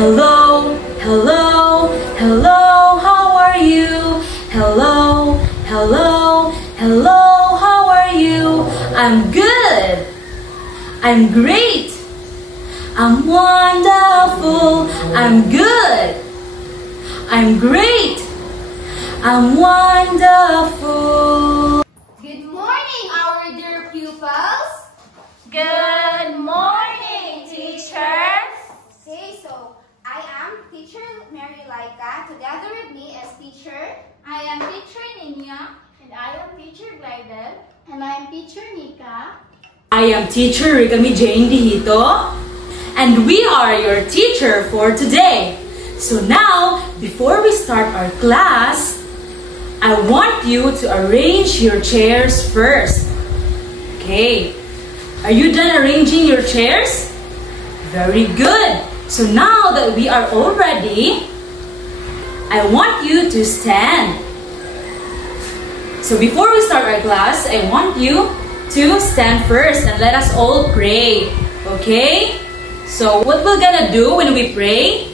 Hello, hello, hello, how are you? Hello, hello, hello, how are you? I'm good. I'm great. I'm wonderful. I'm good. I'm great. I'm wonderful. Good morning, our dear pupils. Good morning, teachers. Okay, so I am teacher Mary Laika. Together with me is teacher. I am teacher Ninya. And I am teacher Glidel. And I am teacher Nika. I am teacher Rigami Jane Dihito. And we are your teacher for today. So now, before we start our class, I want you to arrange your chairs first. Okay. Are you done arranging your chairs? Very good. So now that we are all ready, I want you to stand. So before we start our class, I want you to stand first and let us all pray. Okay? So what we're gonna do when we pray,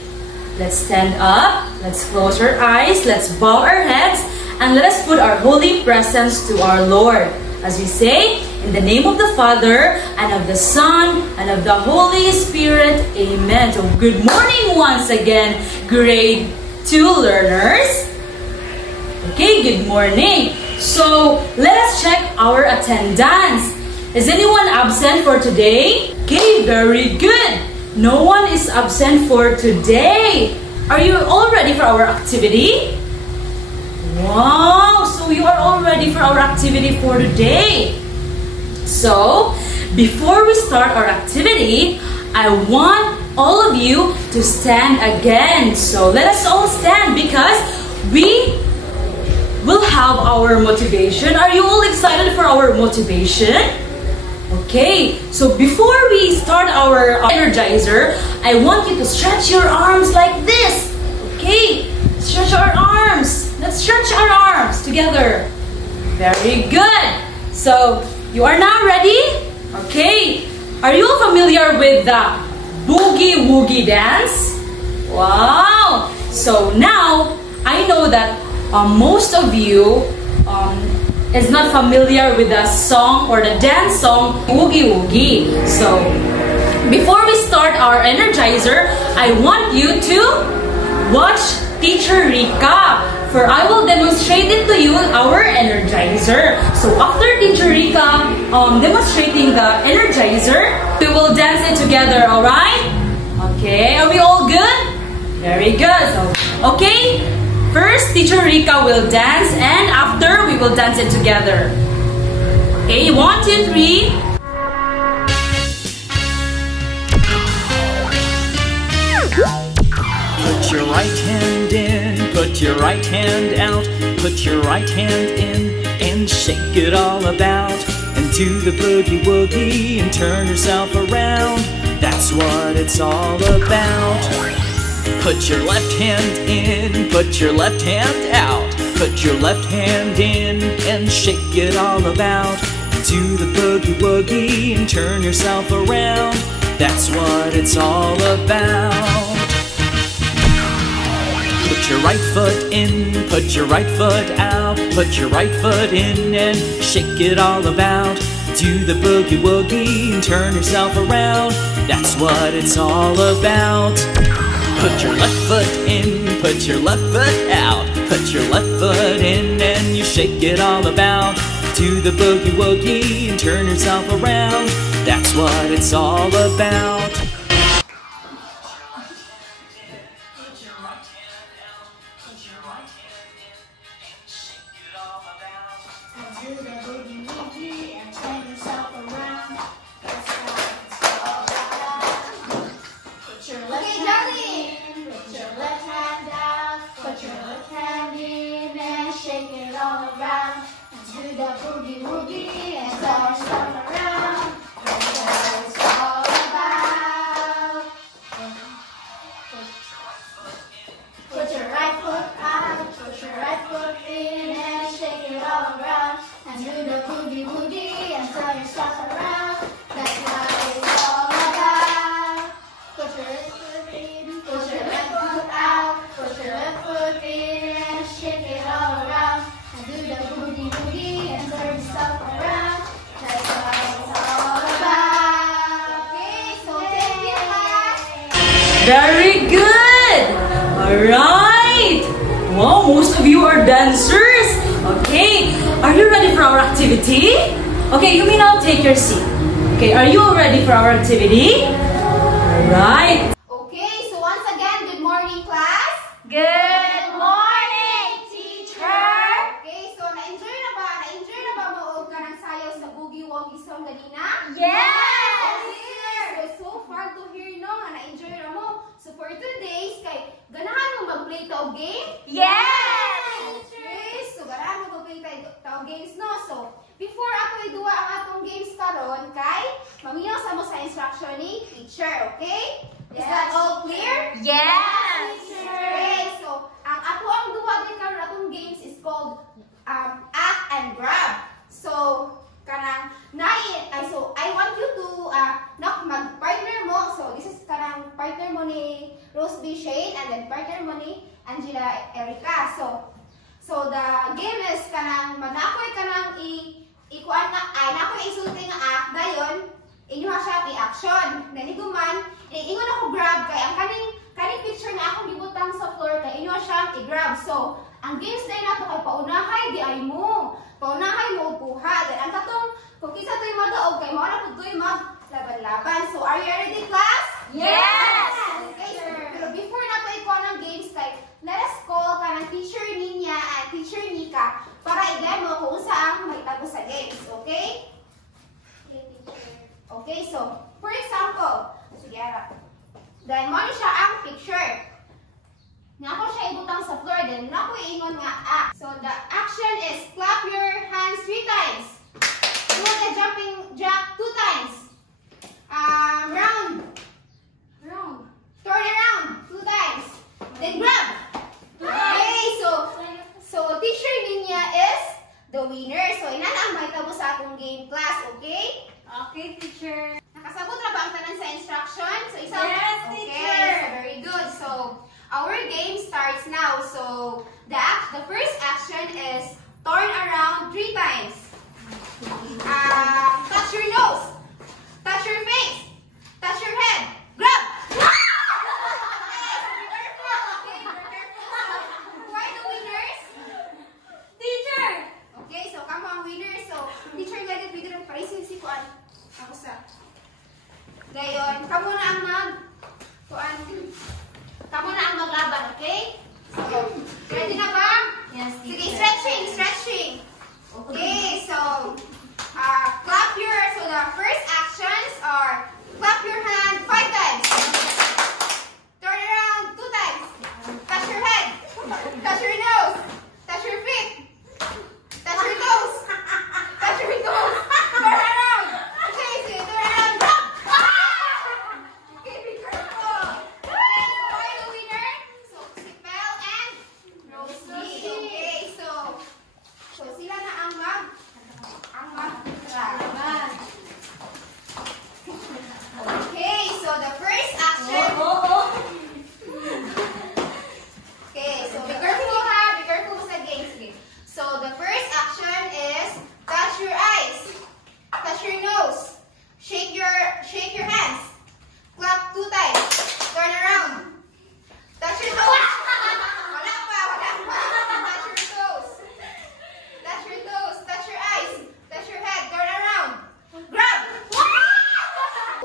let's stand up, let's close our eyes, let's bow our heads, and let us put our holy presence to our Lord. As we say, in the name of the Father, and of the Son, and of the Holy Spirit, Amen. So good morning once again, grade 2 learners. Okay, good morning. So let us check our attendance. Is anyone absent for today? Okay, very good. No one is absent for today. Are you all ready for our activity? Wow, so you are all ready for our activity for today. So, before we start our activity, I want all of you to stand again. So, let us all stand because we will have our motivation. Are you all excited for our motivation? Okay, so before we start our energizer, I want you to stretch your arms like this. Okay, stretch our arms. Let's stretch our arms together. Very good. So, you are now ready? Okay. Are you familiar with the Boogie Woogie dance? Wow. So now, I know that most of you is not familiar with the song or the dance song Boogie Woogie. So, before we start our energizer, I want you to watch Teacher Rika, for I will demonstrate it to you, our energizer. So after Teacher Rika demonstrating the energizer, we will dance it together, alright? Okay, are we all good? Very good. So, okay, first Teacher Rika will dance and after we will dance it together. Okay, 1, 2, 3. Put your right hand in, put your right hand out, put your right hand in and shake it all about. And do the boogie woogie and turn yourself around. That's what it's all about. Put your left hand in, put your left hand out, put your left hand in and shake it all about. Do the boogie woogie and turn yourself around. That's what it's all about. Put your right foot in, put your right foot out, put your right foot in and shake it all about. Do the boogie woogie and turn yourself around. That's what it's all about. Put your left foot in, put your left foot out, put your left foot in and you shake it all about. Do the boogie woogie and turn yourself around. That's what it's all about. Put your Very good! Alright! Wow, most of you are dancers! Okay, are you ready for our activity? Okay, you may now take your seat. Okay, are you all ready for our activity? Alright! Okay, so once again, good morning, class. Good morning, teacher! Okay, so na-enjoy na ba? Na-enjoy na ba maog ka ng sayaw sa boogie-woogie song ganina? Yes! So, so fun to hear, no? Na-enjoy na mo. So, for today's, kay ganahan mo mag-play taog game? Yes! Okay, so ganahan mo mag-play taog games, no? So, before ako iduwa ang atong games karon kay mamiyaw sa mo sa instruction ni teacher, okay? Is that all clear? Yes! Okay, so ang ato ang duwa din karon atong games is called act and grab. So kanang so I want you to mag-partner mo. So this is kanang partner mo ni Rose B. Shane and then partner mo ni Angela Erica. So the game is kanang manakoy kanang ikuan nga ay nakoy isulti nga act dayon inyo siya i-action. Then iguman ingon ako grab kay ang kaning picture nga akong gibutang sa floor kay inyo siya i-grab. So ang games day nato kay paunahay di ay mo. Paunahay mo upuha. Then ang katong kung kinsa toy madaog kay mao na pud toy maglaban-laban. So are you ready, class? Yes! Okay, pero before nato ikuan ang games kay let us call kanang teacher Ninya and teacher Nika para i-demo kung saan maitago sa games, okay? Okay, so for example, sige ara. Then mo siya ang picture. Nako siya ibutang sa floor, then nako iingon nga act. So the action is clap your hands 3 times. Do the jumping jack 2 times. Round. Turn around 2 times. Then grab. Okay, so teacher Ninya is the winner. So inana ang mahitabo sa atong game, class, okay? Okay, teacher. Nakasabot na ba ang tanan sa instruction? So isa. Yes, okay, teacher. so very good. So our game starts now. So the first action is turn around 3 times. Touch your nose. Touch your face. Touch your head. Grab. Okay, so kamo ang winner. So, teacher gadget video ng parisin si Kuan. Ako sa. Dayon, kamo na ang maglaban, okay? So, ready na ba? Yes, Sige, teacher. stretching. Okay, so clap your, so the first actions are clap your hand 5 times. Turn around 2 times. Touch your head. Touch your nose. Touch your feet. Touch your toes. Touch your toes. Turn around. Okay, so you turn around. Jump. Okay, be careful. Okay, so who are the winner? So, si Pel and Rosie. Okay, so sila na ang mag-laban. Okay, so the first action. Okay, so be careful ha. Be careful sa games. Okay. So the first action is touch your eyes, touch your nose, shake your hands, clap 2 times, turn around, touch your toes. Wala pa. Touch your toes, touch your eyes, touch your head, turn around, grab.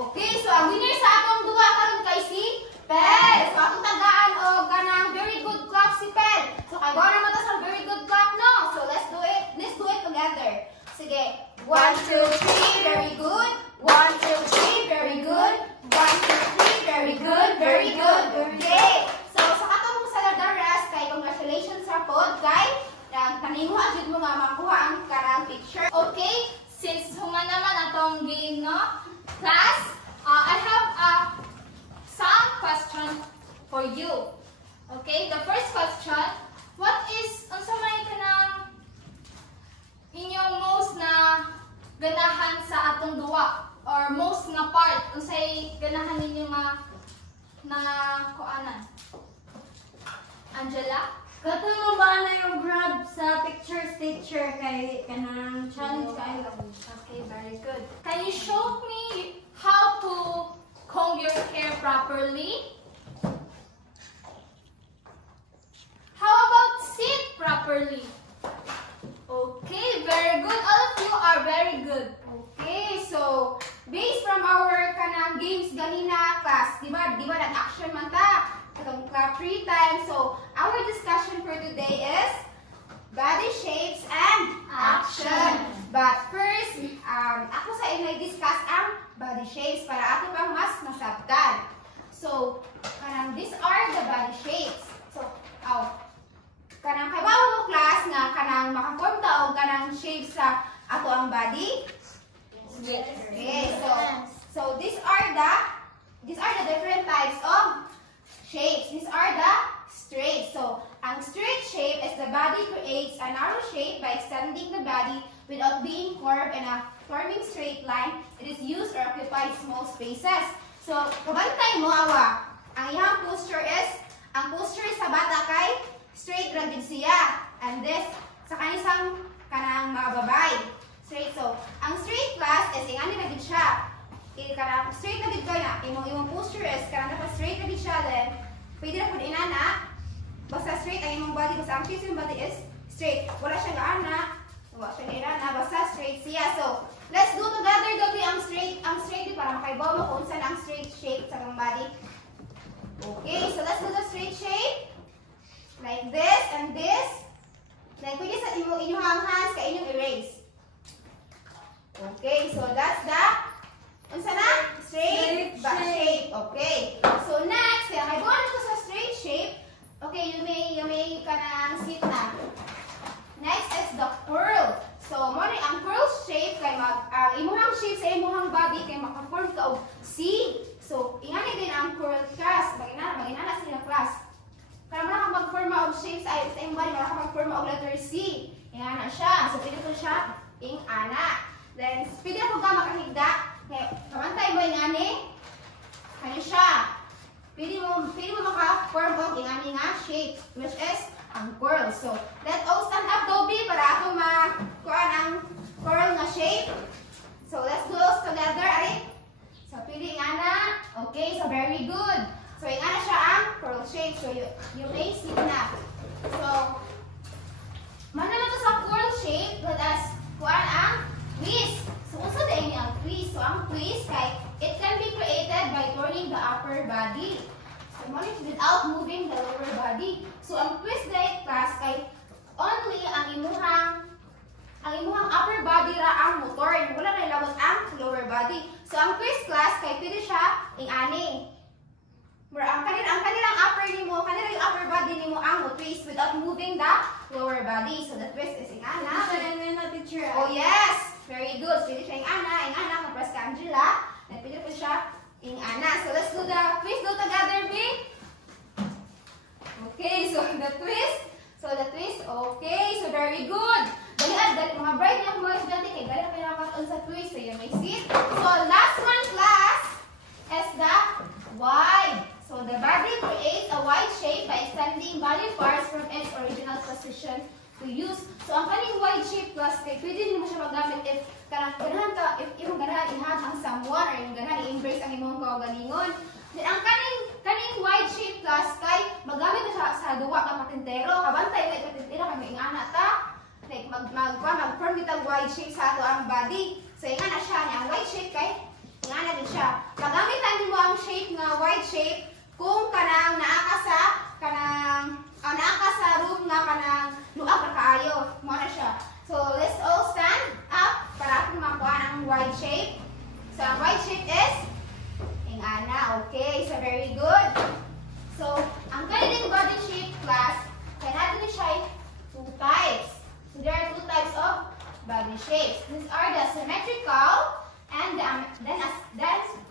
Okay, so ang winner sa atong duwa karon kay si Pel. So atong tagaan og kanang very good clap si Pel. So kay gora mo ta sa very good clap, no? So let's do it together. Sige. 1, 2, 3, very good. 1, 2, 3, very good. 1, 2, 3, very good. Very good. Okay. So sa katong sa Ladaras kay congratulations sa pod kay kaninguha jud mo nga makuha ang karang picture. Okay, since human naman atong game, no? Class, I have some question for you. Okay, the first question, what is unsa may kanang inyong most na ganahan sa atong duwa or most nga part unsay ganahan ninyo na kuanan? Angela? Katulong ba na yung grab sa pictures teacher kay kanang challenge kayo? Okay, very good. Can you show me how to comb your hair properly? How about sit properly? Okay, very good. All of you are very good. Okay, so based from our kanang games ganina class, di ba nag-action man ta katong 3 times. So our discussion for today is body shapes and action. But first, ako sa inyo discuss ang body shapes para ato pang mas masabtan. So these are the body shapes. So kanang kabaw mo class nga kanang makaform ta og kanang shapes sa ato ang body. Okay, so these are the different types of shapes. These are the straight. So ang straight shape is the body creates a narrow shape by extending the body without being curved in a forming straight line. It is used or occupies small spaces. So kabantay mo awa. Ang iyang posture sa bata kay straight ra gid siya. And this sa kanisang kanang mga babay. Straight. So, ang straight class is ingani na gid siya. Kanang straight na gid na. Imong posture is kanang dapat straight na gid siya. Then, pwede na pud inana. Basta straight ang imong body. Basta ang face body is straight. Wala siya gaana. Wala siya gaana. Basta straight siya. So, let's do together daw ang straight para makaibaw mo kung saan ang straight shape sa imong body. Okay, so let's do the straight shape. Like this and this. Like pwede sa inyong hands kay inyong erase. Okay, so that's the unsa na? Straight back shape. Okay. So next, kaya kay buwan ko sa straight shape. Okay, you may kanang sit na. Next is the curl. So mo ni ang curl shape kay imuhang shape sa imuhang body kay maka-form ka og C. So ingani din ang curl class. Maginana sila class. Kaya mo na kang mag-forma og shape sa imong body, mo na kang mag-forma og letter C. Ingana siya. So pwede ko siya ingana. Then, pwede na po ka makahigda. Kamantay mo ingani. Kanya siya. Pwede mo maka-form of ingani nga shape, which is ang curl. So, let's all stand up, Dobby, para ako makuhaan ang curl nga shape. So, let's do those together. Ari. So, pwede ingana. Okay, so very good. So, ingana siya ang curl shape. So, you may see na. So, mana na to sa curl shape, let us kuhaan ang twist. So, also din ang twist. So, ang twist, it can be created by turning the upper body. So, without moving the lower body. So, ang twist dahil class kay only ang imuhang upper body ra ang motor. Wala na ilawat ang lower body. So, ang twist class kay pwede siya ingani. Ang kanilang upper body nimo ang twist without moving the lower body. So, the twist is ingana. Teacher. Oh, yes! Very good. Pwede siya ingana, mag-press ka Angela. Then pwede po siya ingana. So let's do the twist together, B. Okay, so the twist. Okay, so very good. Dali mga bright na mga estudyante kay dali pa nakakataon sa twist. So you may see. So last one class is the wide. So the body creates a wide shape by extending body parts from its original position to use. So ang kaning wide shape class kay pwede nimo siya magamit if imong ganahan ihag ang someone or imong ganahan i-embrace ang imong kaugalingon. Then ang kaning wide shape class kay magamit na siya sa duwa ka patintero. Kabantay kay patintero kay ingana ta. Like mag-form bitag wide shape sa ato ang body. So ingana siya ang wide shape kay ingana din siya. Magamitan nimo ang shape nga wide shape kung kanang naa ka sa room nga kanang luag ra kaayo, mo na siya. So let's all stand up para ato makuha ang wide shape. So ang wide shape is ingana. Okay, so very good. So ang kanilang body shape class, kaya natin siya 2 types. So there are 2 types of body shapes. These are the symmetrical and then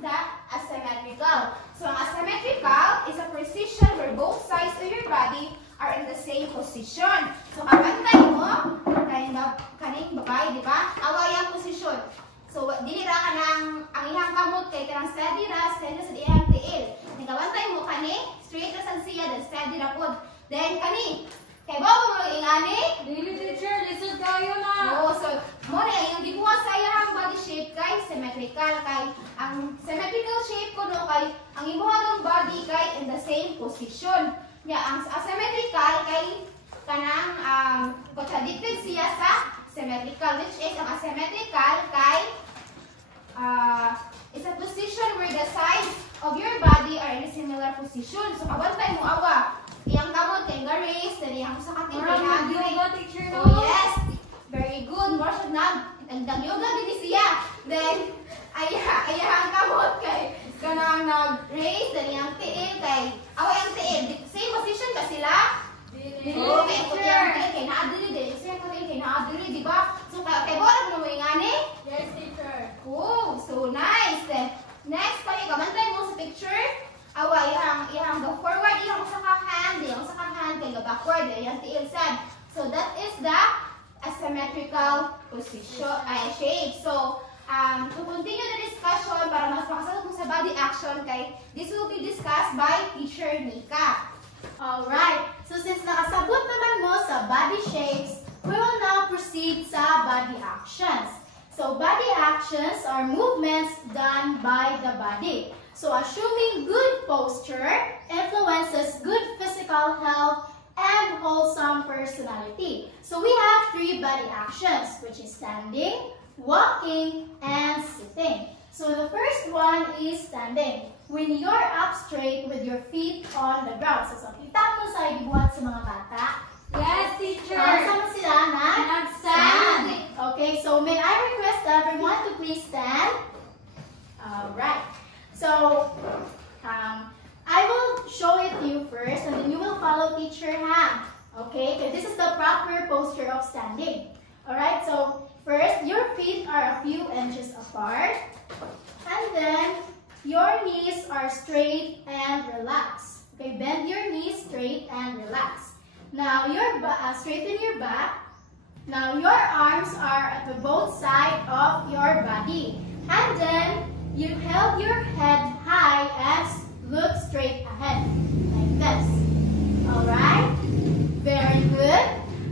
the asymmetrical. So ang asymmetrical is a position where both sides of your body are in the same position. So kapag tayo mo, kaning babae, di ba? Away ang posisyon. So dili ra kanang ang ihang kamot kay kanang steady sa iyang tiil. Nagabantay mo kani, straight ra sa siya, then steady ra pod. Then kani, kay bawo mo ingani? Dili teacher, lisod kayo na. Oh, so mo na yung gibuhat sa iyang body shape kay symmetrical kay ang symmetrical shape kuno kay ang imuhang body kay in the same position. ang asymmetrical kay kanang contradicted siya sa symmetrical, which is ang asymmetrical kay is a position where the sides of your body are in a similar position. So kabantay mo awa iyang kamot kay ga-raise then iyang usa ka team teacher, no? oh yes, very good. More siya nagdang yoga din siya. Then ayang kamot kay kanang nag-raise then iyang tiil kay awa iyang tiil same position ka sila. Okay, teacher. kay naadiri din siya ko kay naadiri di ba? So kay bola mo ingani? Yes, teacher. Oh, so nice. Then next pa kabantay mo sa picture. Awa iyang go forward iyang usa ka hand, iyang usa ka hand kay go backward iyang tiil sad. So that is the asymmetrical position shape. So to continue the discussion para mas makasabot mo sa body action kay this will be discussed by Teacher Nika. Alright, so since nakasabot naman mo sa body shapes, we will now proceed sa body actions. So body actions are movements done by the body. So assuming good posture influences good physical health and wholesome personality. So we have 3 body actions, which is standing, walking, and sitting. So the first one is standing. When you're up straight with your feet on the ground. So kita mo sa ibuhat sa mga bata. Yes, teacher. Sama sila na Stand. Okay, so may I request everyone to please stand? Alright. So I will show it to you first and then you will follow Teacher Han. Okay, so this is the proper posture of standing. Alright, so first your feet are a few inches apart. And then your knees are straight and relaxed. Okay, bend your knees straight and relax. Now, straighten your back. Now, your arms are at the both sides of your body. And then, you held your head high and look straight ahead. Like this. Alright? Very good.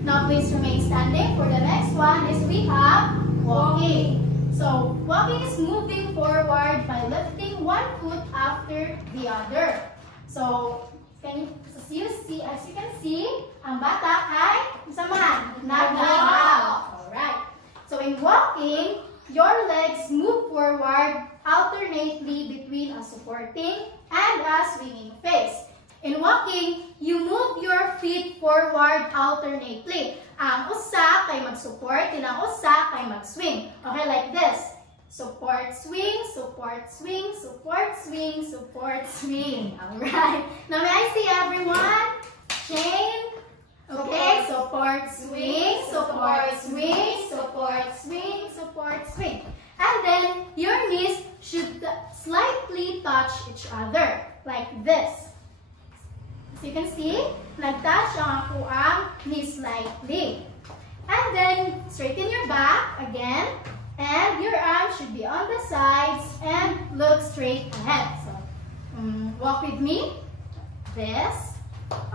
Now, please remain standing. For the next one is we have walking. So, walking is moving forward by lifting one foot after the other. So, as you can see, ang bata ay saman, naglalakad. Alright. So, in walking, your legs move forward alternately between a supporting and a swinging phase. In walking, you move your feet forward alternately. Ang usa kay mag-support, ang usa kay mag-swing. Okay, like this. Support, swing, support, swing, support, swing, support, swing. Alright. Now, may I see everyone? Chain. Okay, support, swing, support, swing, support, swing, support, swing. And then, your knees should slightly touch each other. Like this. As you can see, nag-touch ang akuang knees slightly. And then, straighten your back again. And your arms should be on the sides and look straight ahead. So, walk with me. This.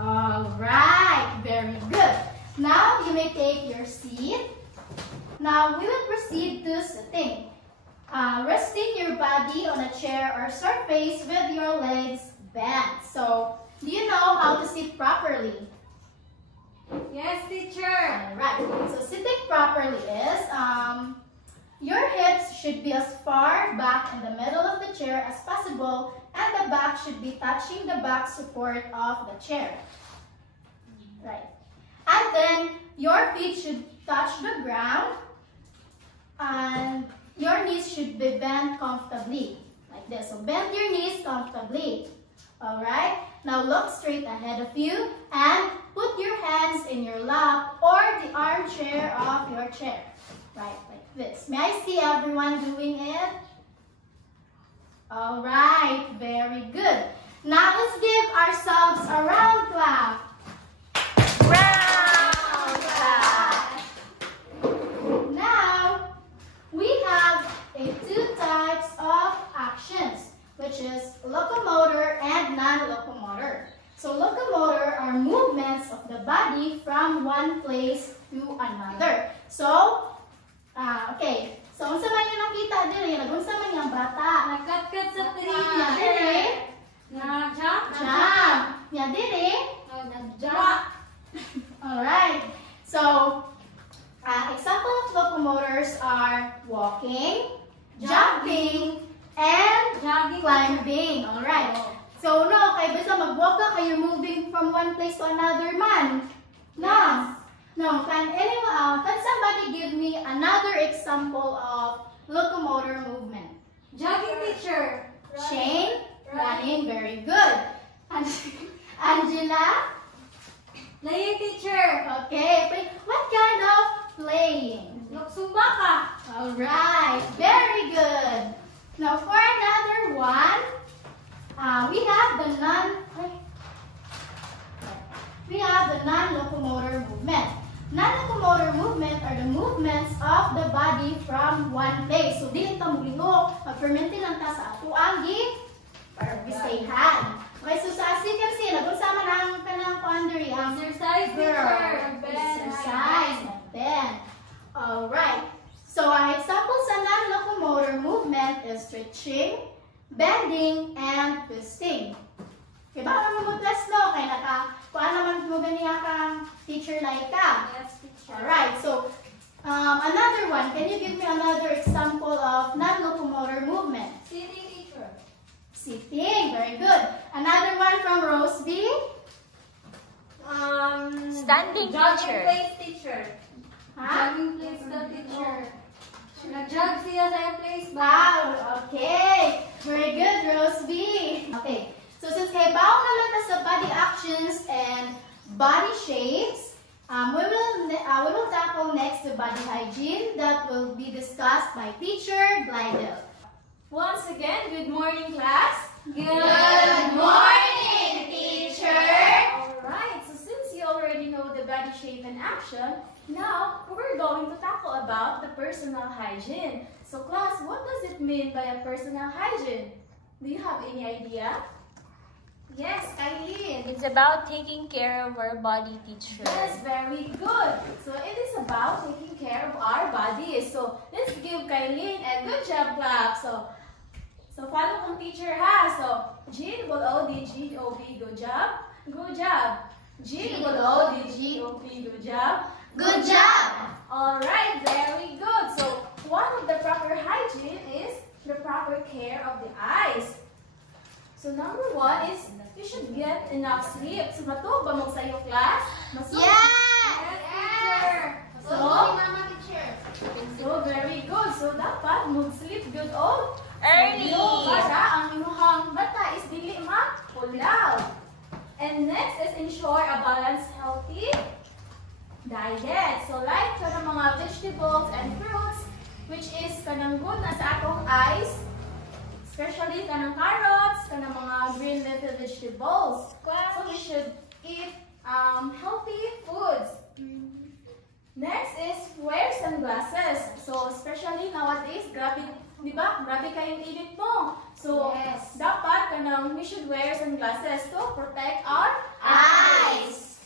Alright, very good. Now, you may take your seat. Now, we will proceed to sitting. Resting your body on a chair or surface with your legs bent. So, do you know how to sit properly? Yes, teacher. Alright, so sitting properly is, your hips should be as far back in the middle of the chair as possible and the back should be touching the back support of the chair. Right. And then, your feet should touch the ground and your knees should be bent comfortably. Like this. So, bend your knees comfortably. Alright? Now look straight ahead of you and put your hands in your lap or the armchair of your chair. Right, like this. May I see everyone doing it? Alright, very good. Now let's give ourselves a round clap. Round clap. Now, we have 2 types of actions, which is locomotor and non-locomotor. So locomotor are movements of the body from one place to another. So, okay. So, unsa man yung nakita diri? Nagunsa man yung bata? Nagkat-kat sa tree. Nya diri? Nag-jump. Jump. Nya diri? Alright. So, example of locomotors are walking, jumping, and climbing. Alright. So, no, kay basta mag-walk ka, you're moving from one place to another man. No. Yes. No. Can somebody give me another example of locomotor movement? Jogging, teacher. Shane? Running. Very good. Angela? Playing, teacher. Okay. What kind of playing? Zumba ka. Alright. Very good. Now, for another one, we have the non-locomotor movement. Non-locomotor movement are the movements of the body from one place. So, dili ta mulingo, mag-fermente lang ta sa ato ang gistayhan. Okay, so as you can see, nag-usama na ang kanang boundary. Exercise, Girl. teacher. Exercise and bend. Alright. So, our example sa non-locomotor movement is stretching, bending, and twisting. Okay, baka naman mo test, no? Kaya paano naman mo ganiya kang teacher like ka? Yes, teacher. Alright, so, another one. Can you give me another example of non-locomotor movement? Sitting, teacher. Sitting, very good. Another one from Roseby? Standing, Jogging teacher. place, teacher. Ha? Jogging place the teacher. Nag-jog siya sa yung place ba? Wow, okay. Very good, Roseby. Okay, so since kay baon naman ta sa body actions and body shapes, we will tackle next the body hygiene that will be discussed by teacher Glidel. Once again, good morning, class. Good morning, teacher. Alright, so since you already know the body shape and action, now we're going to tackle about the personal hygiene. So class, what does it mean by a personal hygiene? Do you have any idea? Yes, Eileen. It's about taking care of our body, teacher. Yes, very good. So it is about taking care of our bodies. So let's give Kailin a good job clap. So follow kung teacher ha. So G-O-O-D-G-O-B, good job. Good job. G-O-O-D-G-O-B, good job. Good job. Alright, very good. So one of the proper hygiene is the proper care of the eyes. So number one is you should get enough sleep. So matug ba mo sa iyo class? Masug? Yes. So very good. So dapat mag-sleep good all Early. para ang imuhang mata is dili makulaw. And next is ensure a balanced, healthy diet. So like kanang mga vegetables and fruits, which is kanang good na sa atong eyes, especially kanang carrots, kanang mga green leafy vegetables. So we should eat healthy foods. Next is wear sunglasses. So especially nowadays, grabe, di ba? Grabe kayong init mo. So dapat kanang we should wear sunglasses to protect our eyes.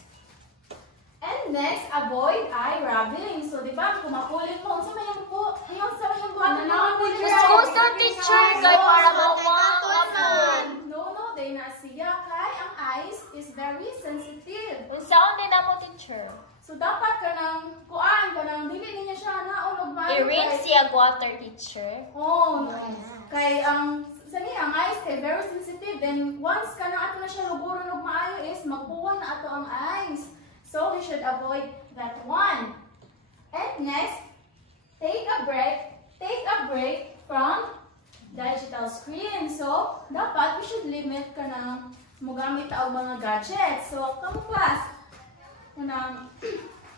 And next, avoid eye rubbing. So di ba, kung makulit mo, sa mayang po, yung sa mayang buhat na Gusto to, teacher. Kay para mawang No, they na siya. Kay ang eyes is very sensitive. Unsaon din ako, teacher? So dapat ka nang kuan ka nang dili niya siya na unog ba? I-rinse siya water, teacher. Oh, no. Kay ang sa niya ang eyes kay very sensitive. Then once ka na ato na siya luburon og maayo is magpuwan na ato ang eyes. So we should avoid that one. And next, take a break from digital screen. So dapat we should limit ka nang mogamit og mga gadgets. So kamu class kanang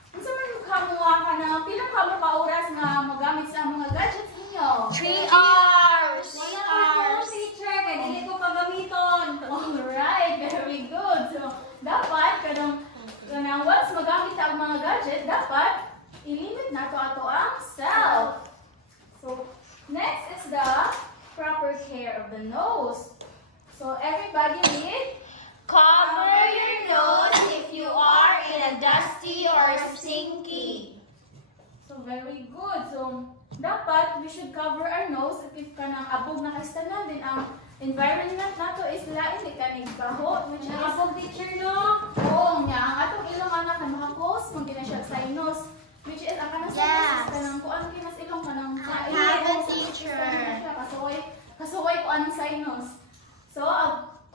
unsa man kamuha ka na pila ka mo ka oras nga magamit sa mga gadgets ninyo? 3 hours. 1 hour, teacher. Kaya dili ko pagamiton. Alright, very good. So dapat kanang once magamit ang mga gadget, dapat i-limit na to ato ang self. So next is the proper care of the nose. So everybody need Cover your nose if you are in a dusty or stinky. So very good. So dapat we should cover our nose if kanang abog na kastanan din ang environment nato is lain di kanig baho, which is Nakapag teacher no? oo nga ang atong ilong anak kan makakos kung gina siya sinus, which is ang kanang sinus kanang kuan kinas ilong kanang I have a teacher. Kasuway ko anong sinus. So,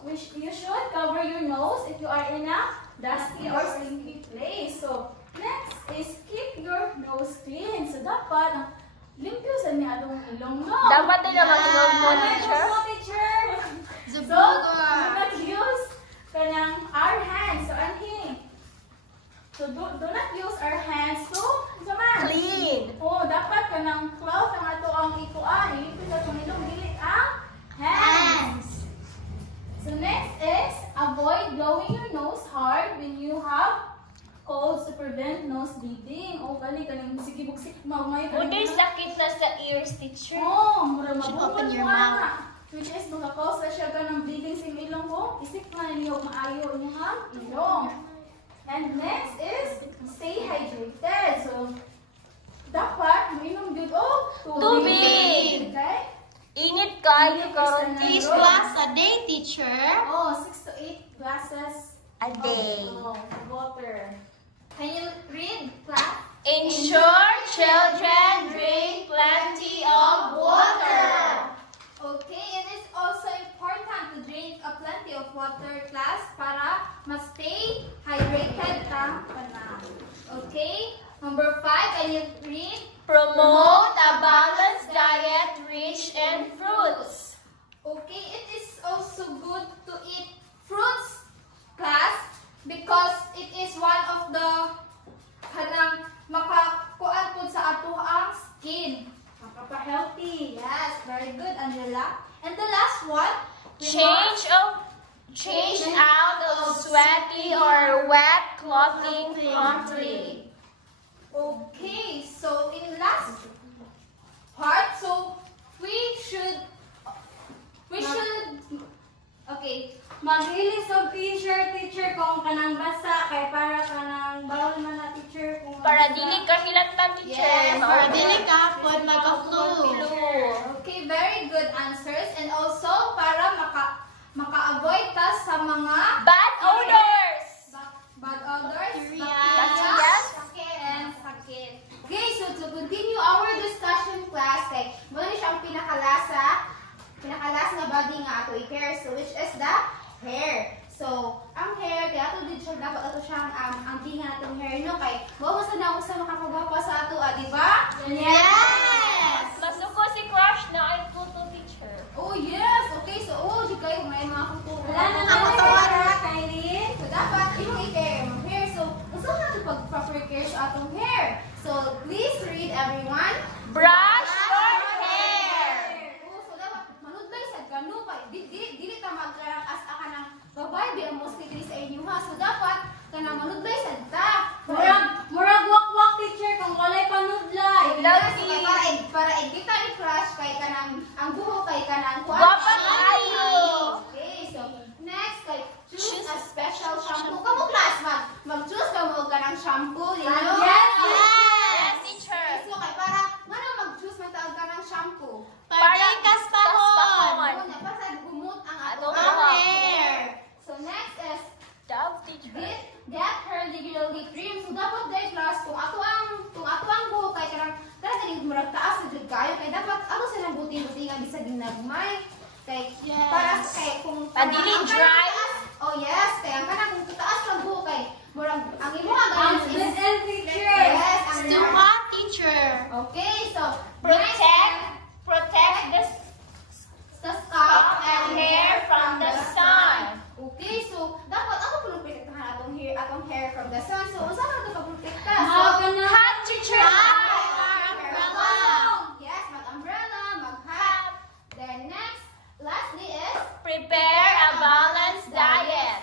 you should cover your nose if you are in a dusty or stinky place. So, next is keep your nose clean. So, dapat limpyo sa niya atong ilong, no? Dapat din naman ilong mo, teacher. teacher. So, do not use kanang our hands. So, anhi. So, do not use our hands to Clean. oh, dapat kanang cloth ang ato ang ikuan. Ilipid atong ilong, dili ang hands. So next is avoid blowing your nose hard when you have colds to prevent nose bleeding. Oh, kali kanang sige bugsik magmay Kung there's sakit na sa ears, teacher. oh, mura Should mabukod open your mo mouth. na. Which is makakause na siya ka ng bleeding sa ilong ko. Isik man niyo maayo niyo ha ilong. And next is stay hydrated. So dapat mainom gyud og Tubig. Okay? Init kayo karon, Is teacher. glass a day, teacher? Oh, 6 to 8 glasses A day. of water. Can you read, class? Ensure children drink plenty of water. Okay, it is also important to drink a plenty of water, class, para ma-stay hydrated ka pa na. Okay, number 5, can you read? Promote a balanced diet rich in fruits. Okay, it is also good to eat fruits, class, because it is one of the kanang makakuan pud sa ato ang skin. Makapa-healthy. Yes, very good, Angela. And the last one, we Change out of sweaty or wet clothing promptly. Okay, so in last part, so we should okay, Mag-release of teacher kung kanang basa kay para kanang bawal man na teacher kung Para dili ka hilatan, teacher. Yes, para dili ka pod magka-flu. okay, very good answers, and also para maka-avoid ta sa mga Bad odors. bad odors, Bacteria. and sakit. Okay, so to continue our discussion, class, kay muna ni siyang pinakalas na body nga ato i-care, so which is the hair. So, ang hair, kaya ato din siya, dapat ato siyang ang tinga natong hair, no? Kay, bawas na ako sa makapagwapa sa ato, di ba? Yes! Masuko si Crush na ay photo teacher. Oh, yes! Okay, so, di kayo, may mga kuto. wala na Ako na tawara. Kylie. So, dapat, yung i-care ang hair. So, gusto natin pag-proper care sa atong hair. So, please read, everyone. Brush your hair. Oh, so dapat manudlay sa kanu pa. Dili ta magkarang as ka ng babay bi ang mostly diri sa inyo ha. So dapat kanang manudlay sa ta. Murag wak-wak teacher kung walay panudlay. Para igita i-crush kay kanang ang buhok kay kanang Gwapa kayo. Okay, so next kay choose a special shampoo. Kamu class mag-choose ka mo kanang shampoo ninyo. Yes, teacher. So kay para ngano mag-choose man taog kanang shampoo. Parang kaspahon. Para gumot ang Atong atong buhok. hair. So next is Dove teacher. get her regularly trim. So dapat dahil class kung ato ang buhok kay kanang dili murag taas sa jud kayo kay dapat ato silang buti-buti nga bisag ginagmay. Kay para kay kung Dili ang dry. kanang taas- Oh yes, kay ang kanang kung taas ang buhok kay murag ang imo ang Ang ganun good is and teacher. yes, ang teacher. Okay, so Protect the scalp and hair from the sun. Okay, so dapat ako po protektahan atong hair from the sun. So unsa man ito pagprotekta? Mahal ka na. Hot teacher. Yes, mag-umbrella, mag-hat. Then next, lastly is Prepare a balanced diet.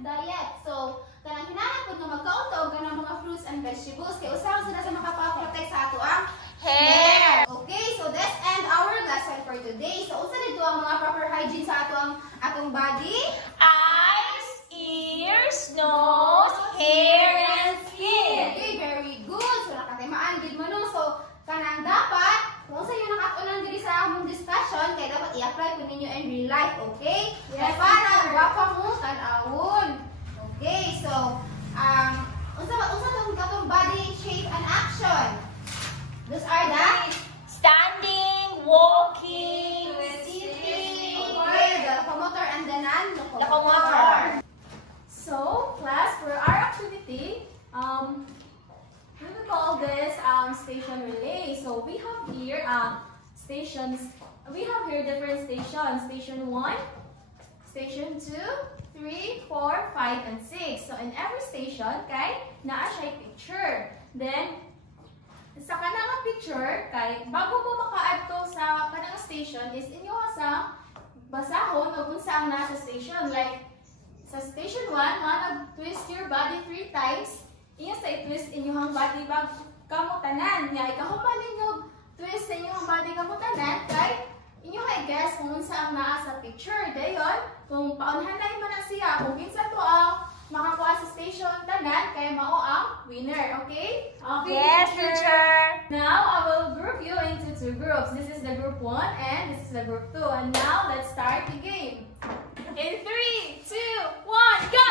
diet. So, kanang hinahan po na magkaunta og kanang mga fruits and vegetables kay usahay sila sa makapaprotect sa ato ang Hair. Okay, so that's end our lesson for today. So, unsa dito ang mga proper hygiene sa atong body? Eyes, ears, nose, hair, and skin. Okay, very good. So, nakatimaan gid mo no. So, kanang dapat kung sa iyo nakatunan diri sa among discussion, kay dapat i-apply po ninyo in real life, okay? Yes, Para teacher. wapa mo tan-awon. Okay, so unsa tong body shape and action? Those are the Standing, walking, sitting, okay, the locomotor and the non-locomotor. locomotor. So, class, for our activity, we will call this station relay. So, we have here stations. We have here different stations. Station 1, Station 2, 3, 4, 5, and 6. So, in every station, kay naa siya picture. Then, sa kanang picture, kay bago mo makaadto sa kanang station is inyo sa basahon o kung saan nasa station. Like, sa station 1, nag-twist your body 3 times. Inyo sa i-twist inyong body bag kamutanan. Nga, ikahuman ninyo twist sa inyong body kamutanan. Kay, inyo i-guess kung saan naa sa picture. Dayon, kung paunhanay mo na siya, kung kinsa to ang makakuha sa station tanan, kay mao ang winner. Okay? Okay, Yes, teacher. Now, I will group you into 2 groups. This is the group 1 and this is the group 2. And now, let's start the game. In 3, 2, 1, go!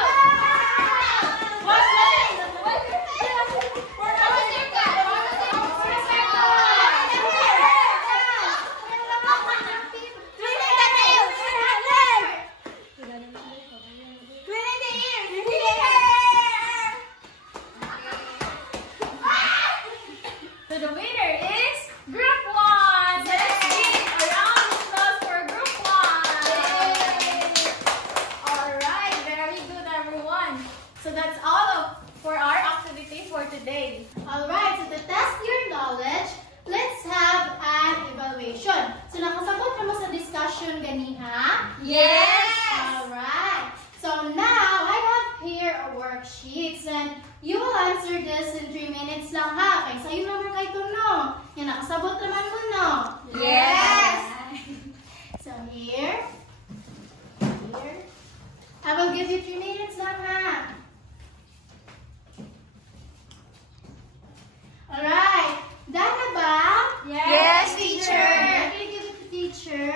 What's that? So the winner is Group 1! So let's give a round of applause for Group 1! Alright, very good everyone. So that's all for our activity for today. Alright, so to test your knowledge, let's have an evaluation. So nakasagot ka mo sa discussion ganiha? Yes. Alright. So now, I have here a worksheet and you will answer this in 3 minutes lang ha. Kaya sa'yo naman kay ito no. Yan, nakasabot naman mo no. Yes. So here. I will give you 3 minutes lang ha. Alright. Done na ba? Yes, teacher. I'm gonna give it to teacher.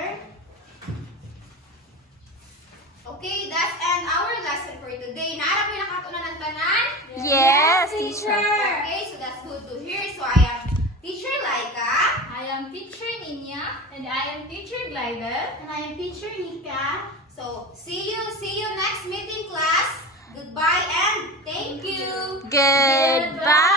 Okay, that's end our lesson for today. Naara kayo nakatunan ng tanan? Yes, teacher. Okay, so that's good to hear. So I am Teacher Laika. I am Teacher Ninya. And I am Teacher Glider. And I am teacher Nika. So see you next meeting class. Goodbye and thank you. Goodbye.